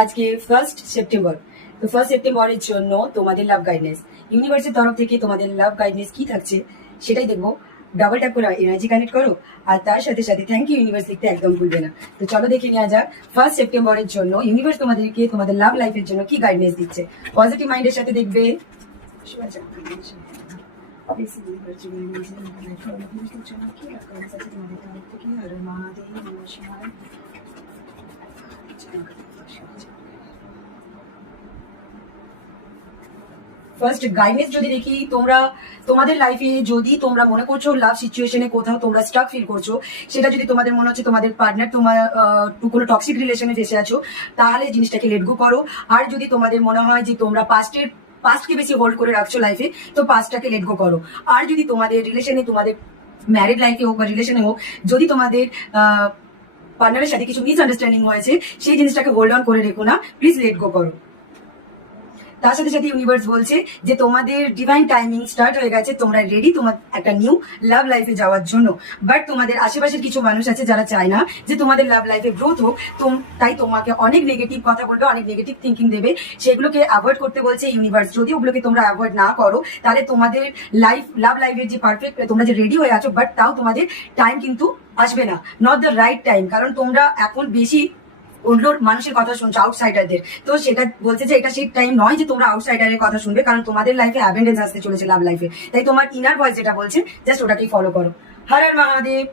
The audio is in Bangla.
আজকে 1 সেপ্টেম্বর। তো 1 সেপ্টেম্বরের জন্য তোমাদের লাভ গাইডনেস, ইউনিভার্সের তরফ থেকে তোমাদের লাভ গাইডনেস কি থাকছে সেটাই দেখবো। ডাবল ট্যাপ করে এনার্জি কানেক্ট করো, আর তার সাথে সাথে থ্যাংক ইউ ইউনিভার্স লিখতে একদম ভুলবে না। তো চলো দেখে নেওয়া যাক 1 সেপ্টেম্বরের জন্য ইউনিভার্স তোমাদেরকে তোমাদের লাভ লাইফের জন্য কি গাইডনেস দিচ্ছে। পজিটিভ মাইন্ডের সাথে দেখবে। ফার্স্ট গাইডেন্স যদি দেখি, তোমরা তোমাদের লাইফে যদি তোমরা মনে করছো লাভ সিচুয়েশনে কোথাও তোমরা স্টাক ফিল করছো, সেটা যদি তোমাদের মনে হচ্ছে তোমাদের পার্টনার তোমার কোনো টক্সিক রিলেশনে ফেসে আছো, তাহলে জিনিসটাকে লেট গো করো। আর যদি তোমাদের মনে হয় যে তোমরা পাস্টকে বেশি হোল্ড করে রাখছো লাইফে, তো পাস্টটাকে লেট গো করো। আর যদি তোমাদের রিলেশনে, তোমাদের ম্যারিড লাইফে হোক বা রিলেশনে হোক, যদি তোমাদের পার্টনারের সাথে কিছু মিসআন্ডারস্ট্যান্ডিং হয়েছে, সেই জিনিসটাকে হোল্ড অন করে রেখো না, প্লিজ লেট গো করো। তার সাথে সাথে ইউনিভার্স বলছে যে তোমাদের ডিভাইন টাইমিং স্টার্ট হয়ে গেছে, তোমরা রেডি তোমার একটা নিউ লাভ লাইফে যাওয়ার জন্য। বাট তোমাদের আশেপাশের কিছু মানুষ আছে যারা চায় না যে তোমাদের লাভ লাইফে গ্রোথ হোক, তাই তোমাকে অনেক নেগেটিভ কথা বলবে, অনেক নেগেটিভ থিঙ্কিং দেবে। সেগুলোকে অ্যাভয়েড করতে বলছে ইউনিভার্স। যদি ওগুলোকে তোমরা অ্যাভয়েড না করো, তাহলে তোমাদের লাভ লাইফের যে পারফেক্ট, তোমরা যে রেডি হয়ে আছো, বাট তাও তোমাদের টাইম কিন্তু আসবে না, নট দ্য রাইট টাইম। কারণ তোমরা এখন বেশি অন্য মানুষের কথা শুনছো, আউটসাইডারদের। তো সেটা বলছে যে এটা সেই টাইম নয় যে তোমরা আউটসাইডারের কথা শুনবে, কারণ তোমাদের লাইফে অ্যাবেন্ডেন্স আসতে চলেছে লাভ লাইফে। তাই তোমার ইনার ভয়েস যেটা বলছে, জাস্ট ওটাকেই ফলো করো। হর হর মহাদেব।